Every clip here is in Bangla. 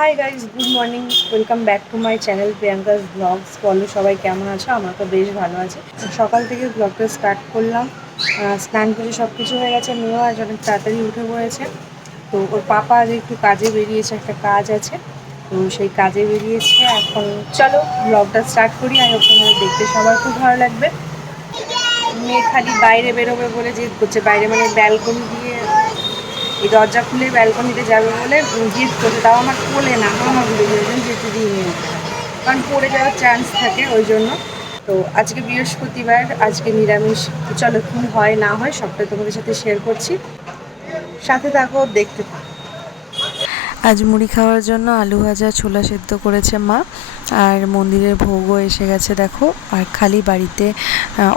High guys, good morning. Welcome back to my channel Priyanka's blogs. বলো সবাই কেমন আছো? আমরা তো বেশ ভালো আছি। সকাল থেকে ব্লগটা স্টার্ট করলাম। স্নান করে সব কিছু হয়ে গেছে। মেয়েও আজ অনেক তাড়াতাড়ি উঠে পড়েছে। তো ওর পাপা আজ একটু কাজে বেরিয়েছে, একটা কাজ আছে, তো সেই কাজে বেরিয়েছে। এখন চলো ব্লগটা স্টার্ট করি। আমি তোমাদের দেখতে সবার খুব ভালো লাগবে। মেয়ে খালি বাইরে বেরোবে বলে জেদ করছে, বাইরে মানে ব্যালকনি দিয়ে, এই দরজা খুলে ব্যালকনিতে যাবে বলে জিদ করছে। তাও আমার কোলে না, আমাগুলো ওই জন্য যেতে দিয়ে নিয়ে যেতে হয়, কারণ পড়ে যাওয়ার চান্স থাকে ওই জন্য। তো আজকে বৃহস্পতিবার, আজকে নিরামিষ। চলো কী হয় না হয় সবটাই তোমাদের সাথে শেয়ার করছি, সাথে থাকো, দেখতে থাকো। আজ মুড়ি খাওয়ার জন্য আলু ভাজা ছোলা সেদ্ধ করেছে মা, আর মন্দিরের ভোগও এসে গেছে দেখো। আর খালি বাড়িতে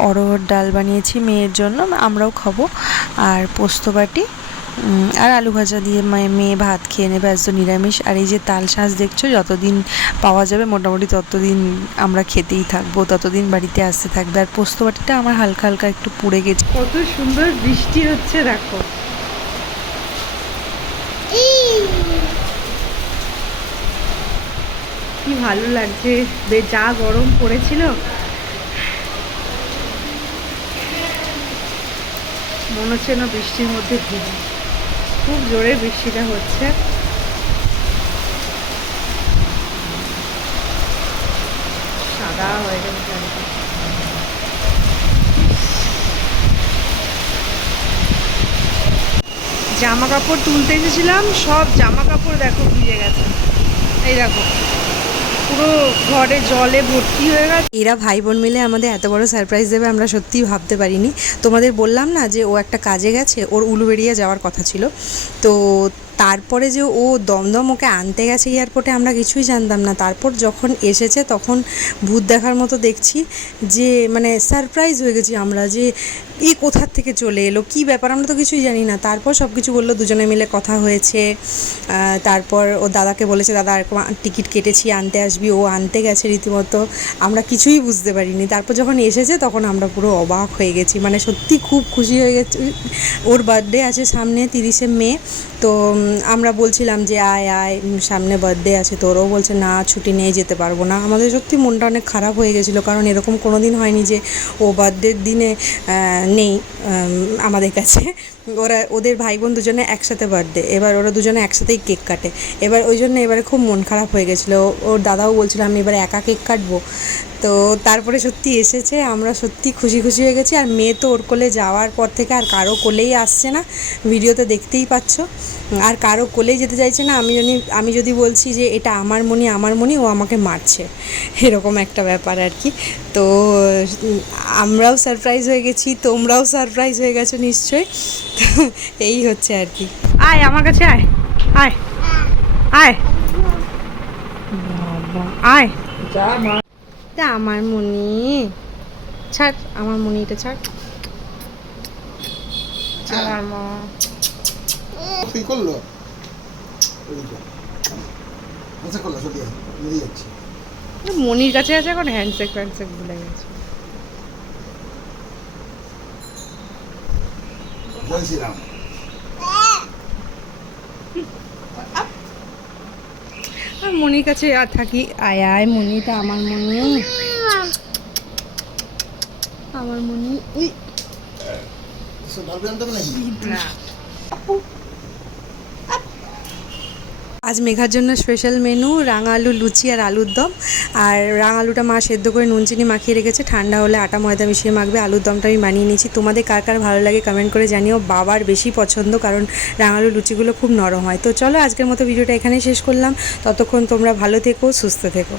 অরহর ডাল বানিয়েছি মেয়ের জন্য, আমরাও খাবো, আর পোস্ত বাটি আর আলু ভাজা দিয়ে মেয়ে ভাত খেয়ে নেবে। আজ তো নিরামিষ। আর এই যে তাল শাঁস দেখছো, যতদিন পাওয়া যাবে মোটামুটি ততদিন আমরা খেতেই থাকবো, ততদিন বাড়িতে আসতে থাকবে। আর পোস্ত বাটিটা আমার হালকা হালকা একটু পুড়ে গেছে। কত সুন্দর বৃষ্টি হচ্ছে দেখো, কি ভালো লাগছে। যা গরম পড়েছিল, মনে হচ্ছে না বৃষ্টির মধ্যে ভিজি। খুব জোরে বৃষ্টিটা হচ্ছে। সাদা হয়ে গেছে চারিদিকে। জামা কাপড় তুলতে এসেছিলাম, সব জামা কাপড় দেখো ভিজে গেছে। এই দেখো পুরো ঘরে জলে ভর্তি হয়ে গেছে। এরা ভাই বোন মিলে আমাদের এত বড় সারপ্রাইজ দেবে আমরা সত্যিই ভাবতে পারিনি। তোমাদের বললাম না যে ও একটা কাজে গেছে, ওর উলুবেড়িয়া যাওয়ার কথা ছিল। তো তারপরে যে ও দমদম ওকে আনতে গেছে এয়ারপোর্টে, আমরা কিছুই জানতাম না। তারপর যখন এসেছে তখন ভূত দেখার মতো দেখছি, যে মানে সারপ্রাইজ হয়ে গেছি আমরা, যে এই কোথার থেকে চলে এলো, কী ব্যাপার, আমরা তো কিছুই জানি না। তারপর সব কিছু বললো, দুজনে মিলে কথা হয়েছে। তারপর ও দাদাকে বলেছে, দাদা এরকম টিকিট কেটেছি, আনতে আসবি। ও আনতে গেছে রীতিমতো, আমরা কিছুই বুঝতে পারিনি। তারপর যখন এসেছে তখন আমরা পুরো অবাক হয়ে গেছি, মানে সত্যি খুব খুশি হয়ে গেছি। ওর বার্থডে আছে সামনে 30শে মে। তো আমরা বলছিলাম যে আয় আয়, সামনে বার্থডে আছে তোর। ও বলছে না, ছুটি নিয়ে যেতে পারবো না। আমাদের সত্যি মনটা অনেক খারাপ হয়ে গেছিলো, কারণ এরকম কোনো দিন হয়নি যে ও বার্থডের দিনে নেই আমাদের কাছে। ওদের ভাই বোন দুজনে একসাথে বার্থডে, এবার ওরা দুজনে একসাথেই কেক কাটে। এবার ওই জন্য এবারে খুব মন খারাপ হয়ে গেছিলো। ওর দাদাও বলছিল আমি এবারে একা কেক কাটবো। তো তারপরে সত্যি এসেছে, আমরা সত্যি খুশি খুশি হয়ে গেছি। আর মেয়ে তো ওর কোলে যাওয়ার পর থেকে আর কারো কোলেই আসছে না, ভিডিওতে দেখতেই পাচ্ছ। আর কারো কোলেই যেতে চাইছে না। আমি যদি বলছি যে এটা আমার মনি আমার মনি, ও আমাকে মারছে, এরকম একটা ব্যাপার আর কি। তো আমরাও সারপ্রাইজ হয়ে গেছি, তোমরাও সারপ্রাইজ হয়ে গেছো নিশ্চয়ই। এই হচ্ছে আর কি। আয় আমার কাছে, আয় আয় আয় আয়। তা আমার মনি, ছাড় আমার মনিটা, ছাড় আমার মা। কি করলো? আচ্ছা করলো, সত্যি বেরিয়ে যাচ্ছে। মনির কাছে আছে, এখন হ্যান্ডশেক ফ্যান্ডশেক ভুলে গেছে। জয় শ্রীরাম। আর মনির কাছে আর থাকি। আয় আয় মনিটা, আমার মনি, আমার মনি। ভাবতে হবে নাকি? আজ মেঘার জন্য স্পেশাল মেনু রাঙা আলু লুচি আর আলুর দম। আর রাঙা আলুটা মা সেদ্ধ করে নুন চিনি মাখিয়ে রেখেছে, ঠান্ডা হলে আটা ময়দা মিশিয়ে মাখবে। আলুর দমটা আমি বানিয়ে নিয়েছি। তোমাদের কার কার ভালো লাগে কমেন্ট করে জানিও। বাবার বেশি পছন্দ, কারণ রাঙা আলু লুচিগুলো খুব নরম হয়। তো চলো আজকের মতো ভিডিওটা এখানেই শেষ করলাম। ততক্ষণ তোমরা ভালো থেকো, সুস্থ থেকো।